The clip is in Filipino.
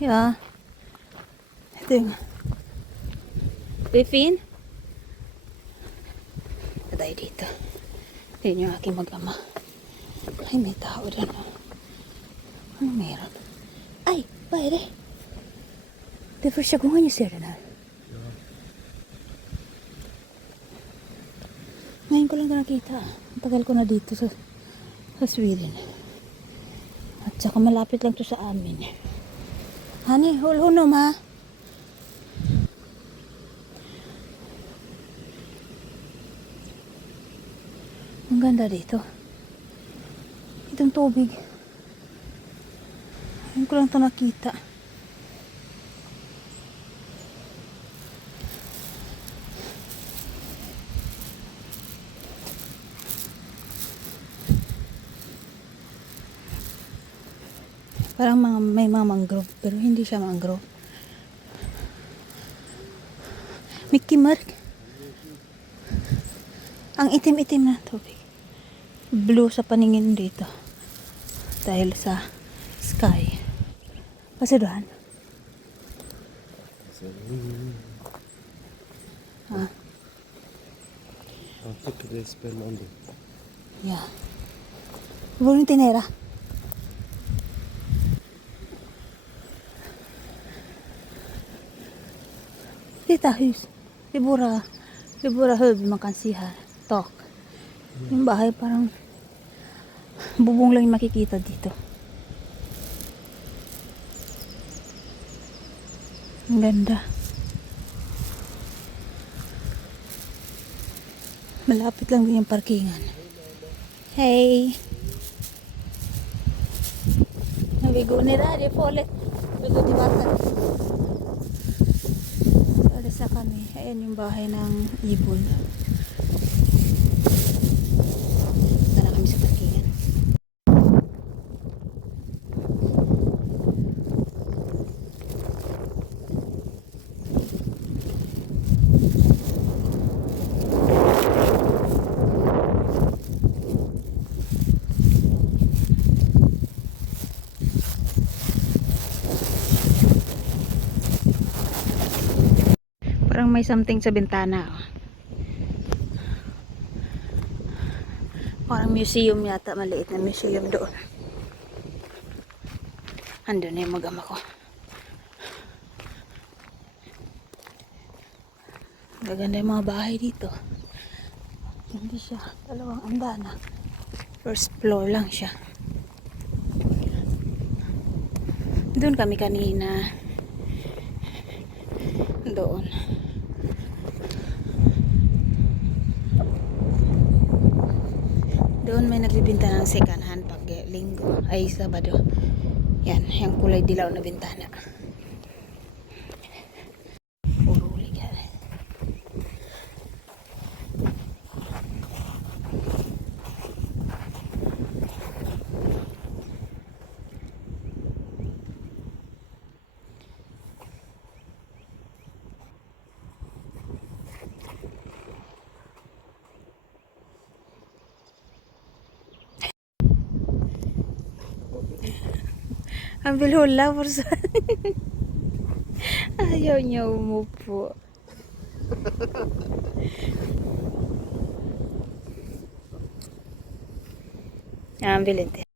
Yeah. Ito yung Griffin. Patay dito. Ito yung aking mag-ama. Ay, may tao dyan. Ano meron? Ay, pare. Det är första gången jag ser den här. Ngayon ko lang ito nakita. Ang tagal ko na dito sa Sweden. At saka malapit lang to sa amin. Honey, hulhunom ha. Ang ganda dito. Itong tubig. Ngayon ko lang ito nakita. Parang may mga mangrove, pero hindi siya mangrove. Mickey Mark. Ang itim-itim na tubig. Blue sa paningin dito. Dahil sa sky. Pasiduhan. Jag tycker det är spännande. Ja. Var du inte nära? Titta hus. Det är bara huvud man kan se här. Tak. Yung bahay parang bubong lang yung makikita dito. Ang ganda. Malapit lang din yung parkingan. Hey! Nabigo ni Radyo Folet. Bigo di bata. Alas na kami. Ayan yung bahay ng ibon. Punta na kami sa parkingan. Parang may something sa bintana. Parang museum yata. Maliit na museum doon. Andun na yung mag-ama ko. Gaganda yung mga bahay dito. Hindi siya dalawang andana. First floor lang siya. Doon kami kanina. Doon. Doon may nagbibinta ng second hand pag linggo ay Sabado. Yan, yung kulay dilaw na bintana. Puro ligal. Ambil hula Bursa. Ayaw niya umupo. Ambil ito.